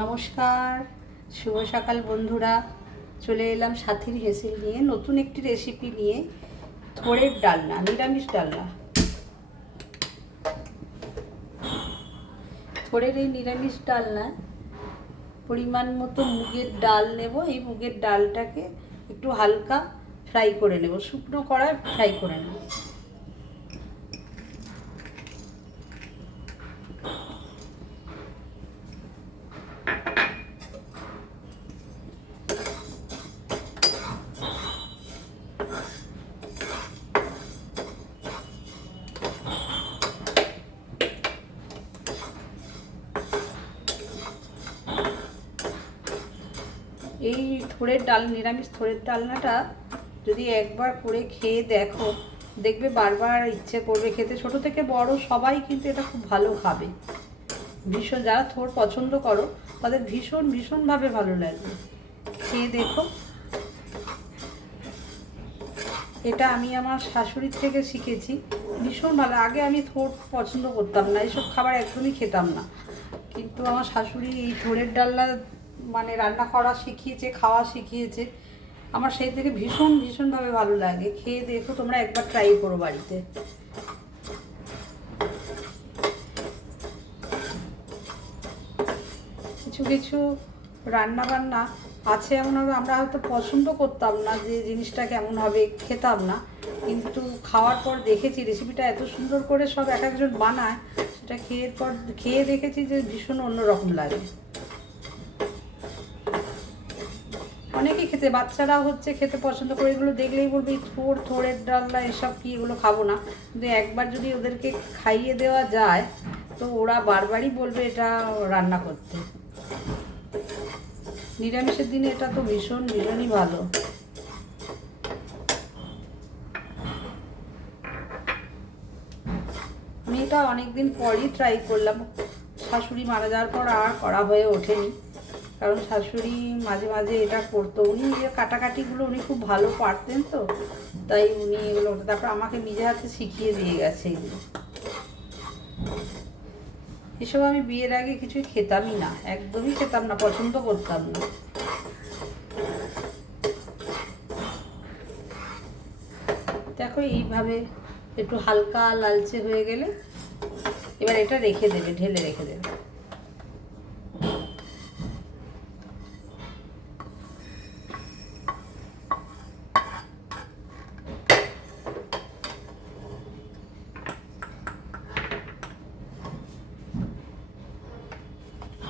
নমস্কার, শুভ সকাল বন্ধুরা। চলে এলাম সাথীর হেসেল নিয়ে নতুন একটি রেসিপি নিয়ে, থোড়ের ডালনা, নিরামিষ ডালনা। থোড়ের এই নিরামিষ ডালনা পরিমাণ মতো মুগের ডাল নেব। এই মুগের ডালটাকে একটু হালকা ফ্রাই করে নেব, শুকনো কড়ায় ফ্রাই করে নেব। এই থোড়ের ডাল, নিরামিষ থোড়ের ডালনাটা যদি একবার করে খেয়ে দেখো, দেখবে বারবার ইচ্ছে করবে খেতে। ছোট থেকে বড় সবাই কিন্তু এটা খুব ভালো খাবে। ভীষণ, যারা থোড় পছন্দ করো তাদের ভীষণভাবে ভালো লাগবে। খেয়ে দেখো। এটা আমি আমার শাশুড়ির থেকে শিখেছি, ভীষণ ভালো। আগে আমি থোড় পছন্দ করতাম না, এইসব খাবার একদমই খেতাম না, কিন্তু আমার শাশুড়ি এই থোড়ের ডালনা মানে রান্না করা শিখিয়েছে, খাওয়া শিখিয়েছে। আমার সেই থেকে ভীষণভাবে ভালো লাগে। খেয়ে দেখো, তোমরা একবার ট্রাই করো বাড়িতে। কিছু কিছু রান্না বান্না আছে এমন আমরা হয়তো পছন্দ করতাম না, যে জিনিসটা কেমন হবে খেতাম না, কিন্তু খাওয়ার পর দেখেছি রেসিপিটা এত সুন্দর করে সব এক একজন বানায়, সেটা খেয়ে দেখেছি যে ভীষণ অন্যরকম লাগে। অনেকেই খেতে, বাচ্চারাও খেতে পছন্দ করে। এগুলো দেখলেই বলবে এই থোড়ের ডালনা এসব কি, এগুলো খাবো না। কিন্তু একবার যদি ওদেরকে খাইয়ে দেওয়া যায় তো ওরা বারবারই বলবে এটা রান্না করতে। নিরামিষের দিনে এটা তো ভীষণই ভালো। আমি এটা অনেকদিন পরই ট্রাই করলাম। শাশুড়ি মারা যাওয়ার পর আর করা হয়ে ওঠেনি, কারণ শাশুড়ি মাঝে মাঝে এটা করতো। উনি কাটাকাটিগুলো উনি খুব ভালো পারতেন, তো তাই উনি এগুলো, তারপর আমাকে নিজে হাতে শিখিয়ে দিয়ে গেছে এগুলো। এসব আমি বিয়ের আগে কিছুই খেতামই না, একদমই খেতাম না, পছন্দ করতাম না। দেখো এইভাবে একটু হালকা লালচে হয়ে গেলে এবার এটা রেখে দেবে, ঢেলে রেখে দেবে।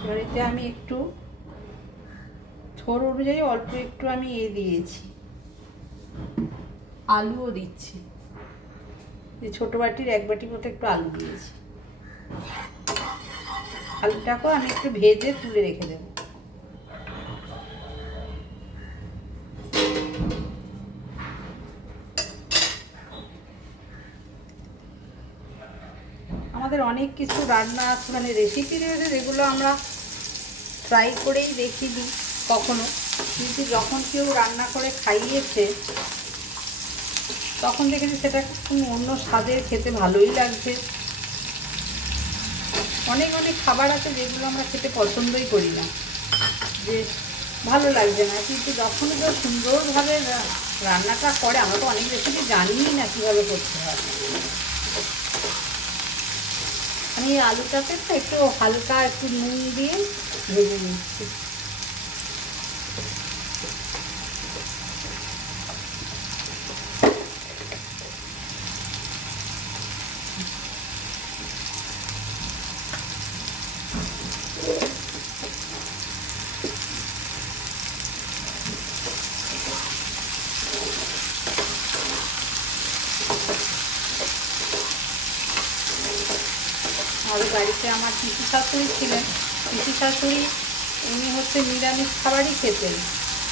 এবার এতে আমি একটু থোড় অনুযায়ী অল্প একটু আমি দিয়েছি, আলুও দিচ্ছি। এই ছোটো বাটির এক বাটি মতো একটু আলু দিয়েছি। আলুটাকেও আমি একটু ভেজে তুলে রেখে দেবো। আমাদের অনেক কিছু রান্না আছে, মানে রেসিপি রয়েছে, যেগুলো আমরা ট্রাই করেই দেখিনি কখনো, কিন্তু যখন কেউ রান্না করে খাইয়েছে তখন দেখেছি সেটা খুব অন্য স্বাদের, খেতে ভালোই লাগছে। অনেক খাবার আছে যেগুলো আমরা খেতে পছন্দই করি না, যে ভালো লাগছে না, কিন্তু যখন কেউ সুন্দরভাবে রান্নাটা করে, আমরা তো অনেক রেসিপি জানিই না কীভাবে করতে হয়। আমি এই আলুটাকে একটু হালকা একটু নুন দিয়ে ভেজে নিচ্ছি। আর বাড়িতে আমার পিসি শাশুড়ি ছিলেন, পিসি শাশুড়ি উনি নিরামিষ খাবারই খেতেন,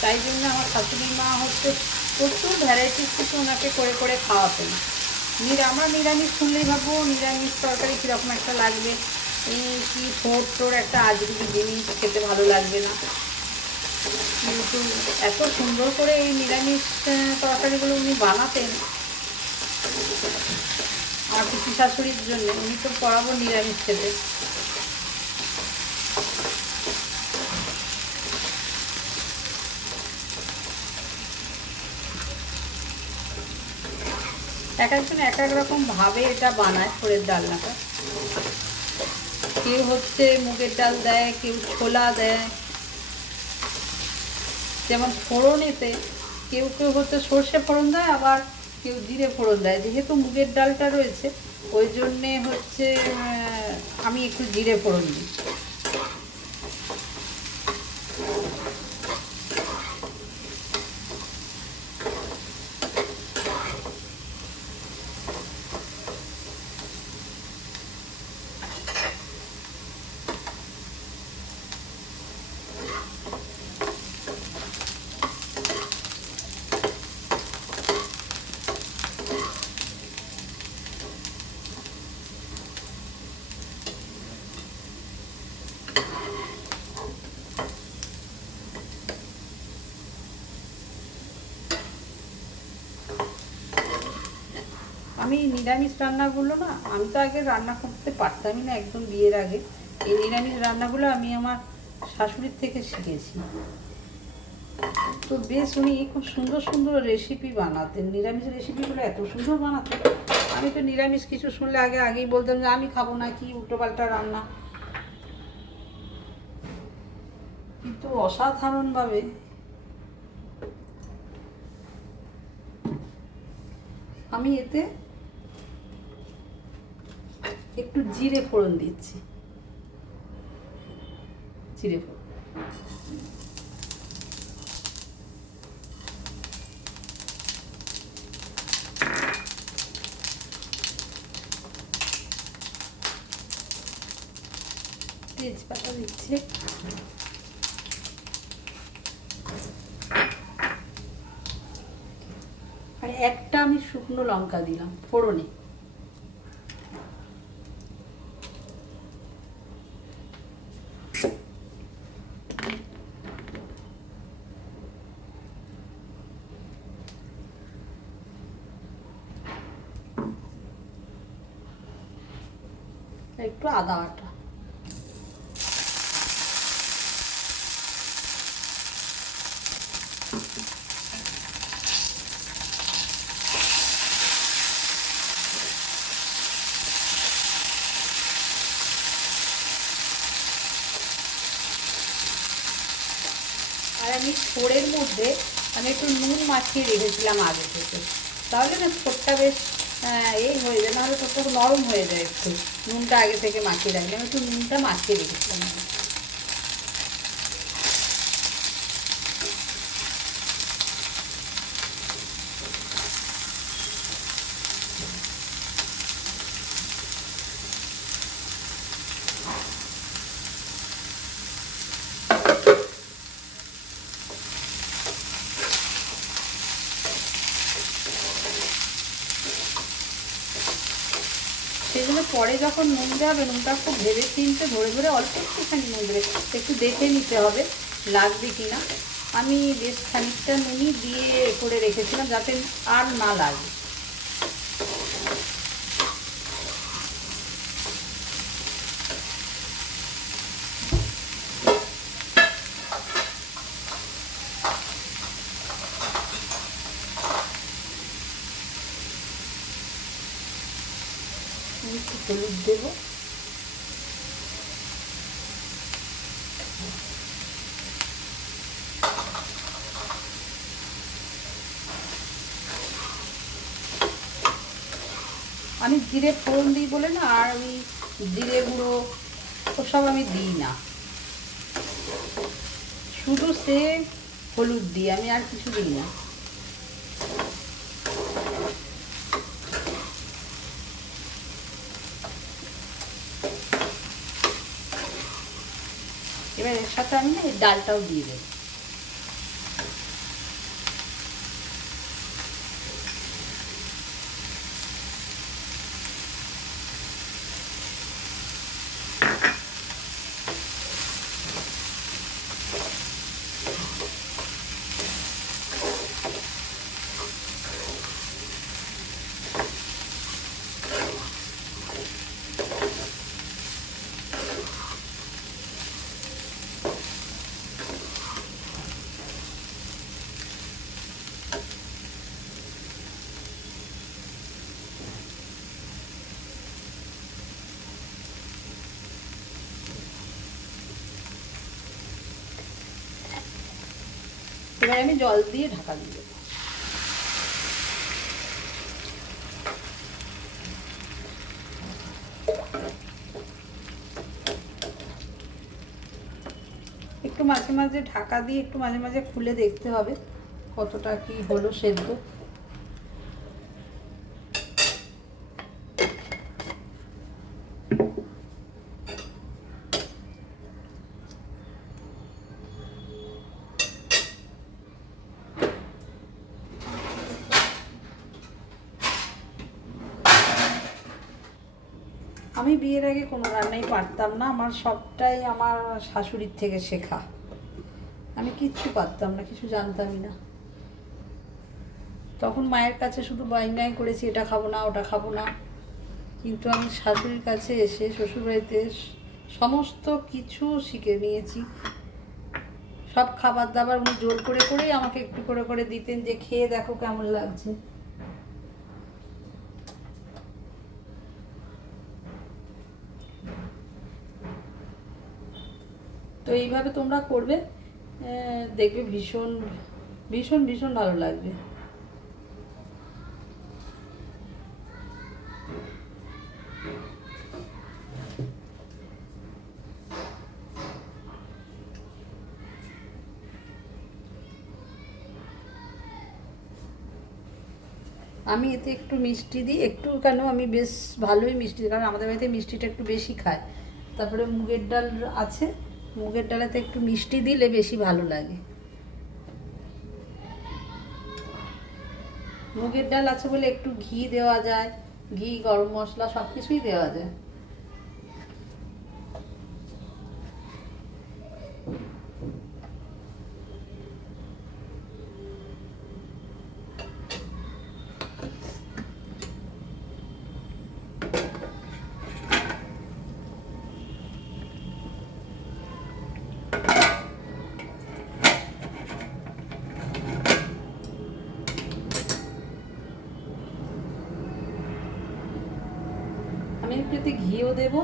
তাই জন্য আমার শাশুড়ি মা প্রচুর ভ্যারাইটিস কিছু ওনাকে করে করে খাওয়াতেন। আমরা নিরামিষ শুনলেই ভাববো নিরামিষ তরকারি কীরকম একটা লাগবে, এই কি থোড় একটা আজগুবি জিনিস, খেতে ভালো লাগবে না। কিন্তু এত সুন্দর করে এই নিরামিষ তরকারিগুলো উনি বানাতেন আমার পিসি শাশুড়ির জন্য। উনি তো বরাবর নিরামিষ খেতে। এক একজন এক এক রকম ভাবে এটা বানায় ছোলের ডালনাটা। কেউ হচ্ছে মুগের ডাল দেয়, কেউ ছোলা দেয়, যেমন ফোড়নেতে কেউ কেউ হচ্ছে সর্ষে ফোড়ন দেয়, আবার কেউ জিরে ফোড়ন দেয়। যেহেতু মুগের ডালটা রয়েছে ওই জন্যে হচ্ছে আমি একটু জিরে ফোড়ন দিই। আমি নিরামিষ রান্নাগুলো না, আমি তো আগে রান্না করতে পারতামই না একদম বিয়ের আগে। এই নিরামিষ রান্নাগুলো আমি আমার শাশুড়ির থেকে শিখেছি। তো বেশ উনি খুব সুন্দর সুন্দর রেসিপি বানাতেন, নিরামিষ রেসিপিগুলো এত সুন্দর বানাতেন। আমি তো নিরামিষ কিছু শুনলে আগেই বলতাম যে আমি খাবো না, কি উল্টোপাল্টা রান্না। কিন্তু অসাধারণভাবে আমি এতে একটু জিরে ফোড়ন দিচ্ছি। জিরে ফোড়ন তেজপাতা দিচ্ছি, আর একটা আমি শুকনো লঙ্কা দিলাম ফোড়নে। একটু আদা বাটা। আর আমি ছোড়ের মধ্যে আমি একটু নুন মাখিয়ে রেখেছিলাম আগে থেকে, তাহলে না ছোটটা বেশ এই হয়ে যায়, নাহলে ছোটটা নরম হয়ে যায়। একটু নুনটা আগে থেকে মাখিয়ে রাখলে, আমি একটু নুনটা মাখিয়ে রেখেছিলাম। সেই জন্য পরে যখন নুন দেওয়া নুনটা খুব ভেবে চিনতে ধরে ধরে অল্প একটুখানি নুন দেবে, একটু দেখে নিতে হবে লাগবে কি না। আমি বেশ খানিকটা নুনই দিয়ে করে রেখেছিলাম যাতে আর না লাগে। একটু হলুদ দেবো, আমি জিরে ফোড়ন দিই বলে না, আর আমি জিরে গুঁড়ো ওসব আমি দিই না, শুধু সে হলুদ দিই, আমি আর কিছু দিই না। এবার এর সাথে আমি না এই ডালটাও দিয়ে দেবো। এবার আমি জল দিয়ে ঢাকা দিয়ে দেবো। একটু মাঝে মাঝে ঢাকা দিয়ে একটু মাঝে মাঝে খুলে দেখতে হবে কতটা কি হলো সেদ্ধ। আমি বিয়ের আগে কোনো রান্নাই পারতাম না, আমার সবটাই আমার শাশুড়ির থেকে শেখা। আমি কিচ্ছু পারতাম না, কিছু জানতামই না। তখন মায়ের কাছে শুধু বাইঙ্গাই করেছি, এটা খাবো না ওটা খাবো না। কিন্তু আমি শাশুড়ির কাছে এসে শ্বশুরবাড়িতে সমস্ত কিছু শিখে নিয়েছি। সব খাবার দাবার উনি জোর করে করেই আমাকে একটু করে করে দিতেন যে খেয়ে দেখো কেমন লাগছে। তো এইভাবে তোমরা করবে, দেখবে ভীষণ ভীষণ ভীষণ ভালো লাগবে। আমি এতে একটু মিষ্টি দিই, একটু কেন আমি বেশ ভালোই মিষ্টি দিই, কারণ আমাদের বাড়িতে মিষ্টিটা একটু বেশি খায়। তারপরে মুগের ডাল আছে, মুগের ডালেতে একটু মিষ্টি দিলে বেশি ভালো লাগে। মুগের ডাল আছে বলে একটু ঘি দেওয়া যায়, ঘি গরম মশলা সব কিছুই দেওয়া যায়। আমি একটু এতে ঘিও দেবো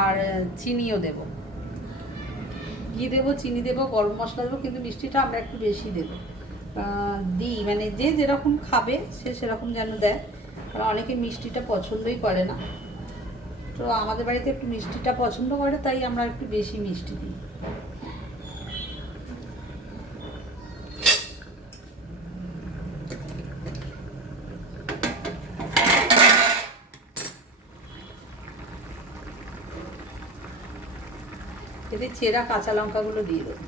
আর চিনিও দেবো। ঘি দেবো, চিনি দেবো, গরম মশলা দেবো, কিন্তু মিষ্টিটা আমরা একটু বেশি দেবো দিই, মানে যে যেরকম খাবে সে সেরকম যেন দেয়, কারণ অনেকে মিষ্টিটা পছন্দই করে না। তো আমাদের বাড়িতে একটু মিষ্টিটা পছন্দ করে, তাই আমরা একটু বেশি মিষ্টি দিই। এতে চেরা কাঁচা লঙ্কাগুলো দিয়ে দেবো।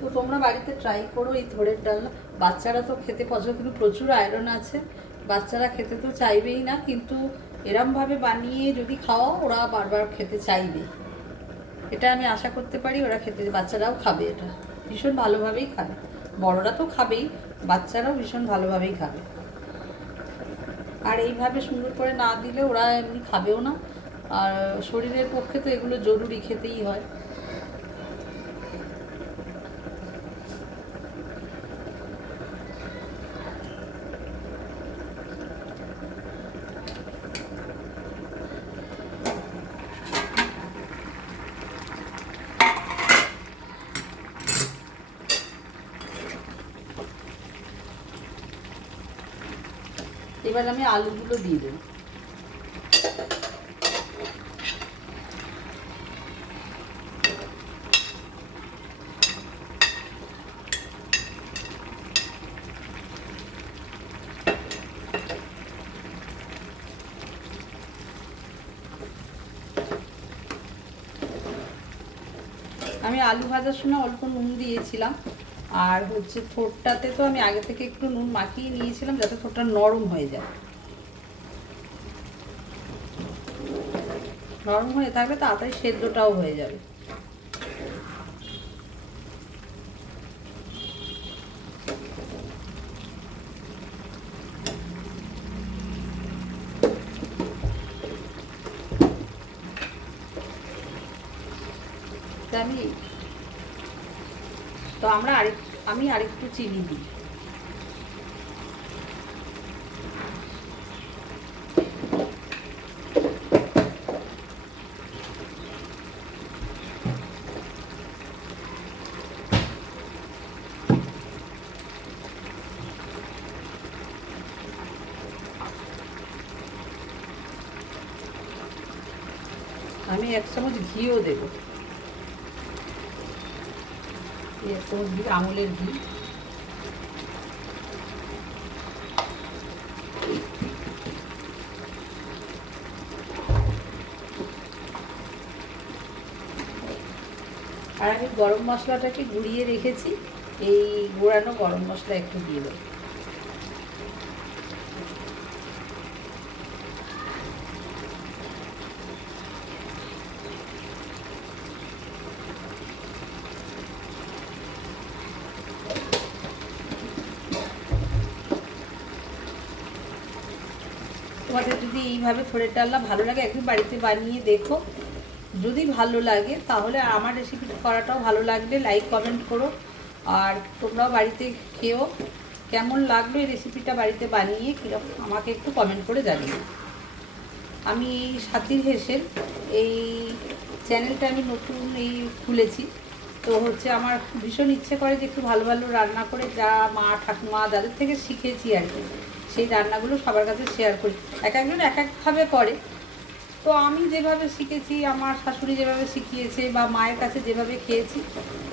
তো তোমরা বাড়িতে ট্রাই করো এই থোড়ের ডালনা। বাচ্চারা তো খেতে পছন্দ, কিন্তু প্রচুর আয়রন আছে, বাচ্চারা খেতে তো চাইবেই না, কিন্তু এরমভাবে বানিয়ে যদি খাওয়াও ওরা বারবার খেতে চাইবে, এটা আমি আশা করতে পারি। ওরা খেতে, বাচ্চারাও খাবে, এটা ভীষণ ভালোভাবেই খাবে। বড়রা তো খাবেই, বাচ্চারাও ভীষণ ভালোভাবেই খাবে। আর এইভাবে সুন্দর করে না দিলে ওরা এমনি খাবেও না, আর শরীরের পক্ষে তো এগুলো জরুরি, খেতেই হয়। এবার আমি আলুগুলো দিয়ে দেবো। আমি আলু ভাজার সময় অল্প নুন দিয়েছিলাম, আর হচ্ছে থোড়টাতে তো আমি আগে থেকে একটু নুন মাখিয়ে নিয়েছিলাম যাতে থোড়টা নরম হয়ে যায়। নরম হয়ে থাকবে তাড়াতাড়ি সেদ্ধটাও হয়ে যাবে। আমি তো আমি আরেকটু চিনি দিই। আমি 1 চামচ ঘিও দেবো, 1 চামচ ঘি, আমুলের ঘি। আর আমি গরম মশলাটাকে গুঁড়িয়ে রেখেছি, এই গুঁড়ানো গরম মশলা একটু দিয়ে দেবো। তোমাদের যদি এইভাবে থোড়ের ডালনা ভালো লাগে, একদিন বাড়িতে বানিয়ে দেখো। যদি ভালো লাগে তাহলে আমার রেসিপি করাটাও ভালো লাগলে লাইক কমেন্ট করো। আর তোমরাও বাড়িতে খেও, কেমন লাগলো এই রেসিপিটা বাড়িতে বানিয়ে কীরকম আমাকে একটু কমেন্ট করে জানিও। আমি এই সাথীর হেসেল এই চ্যানেলটা আমি নতুন খুলেছি, তো আমার ভীষণ ইচ্ছে করে যে একটু ভালো ভালো রান্না করে যা মা ঠাকুমা যাদের থেকে শিখেছি আর কি, সেই রান্নাগুলো সবার কাছে শেয়ার করি। এক একজন এক একভাবে করে, তো আমি যেভাবে শিখেছি, আমার শাশুড়ি যেভাবে শিখিয়েছে বা মায়ের কাছে যেভাবে খেয়েছি,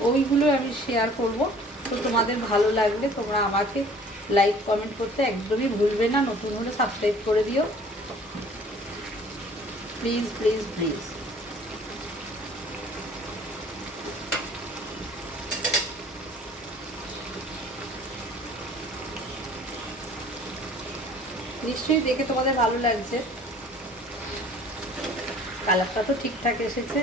ওইগুলো আমি শেয়ার করব। তো তোমাদের ভালো লাগলে তোমরা আমাকে লাইক কমেন্ট করতে একদমই ভুলবে না। নতুন হলে সাবস্ক্রাইব করে দিও প্লিজ প্লিজ প্লিজ। নিশ্চয়ই দেখে তোমাদের ভালো লাগছে, কালারটা তো ঠিকঠাক এসেছে।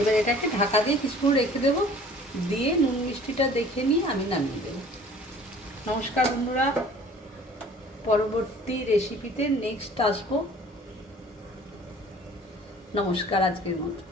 এবার এটাকে ঢাকা দিয়ে কিছুক্ষণ রেখে দেবো, দিয়ে নুন মিষ্টিটা দেখে নিয়ে আমি নামিয়ে দেবো। নমস্কার বন্ধুরা, পরবর্তী রেসিপিতে নেক্সট আসবো। নমস্কার, আজকের মতো।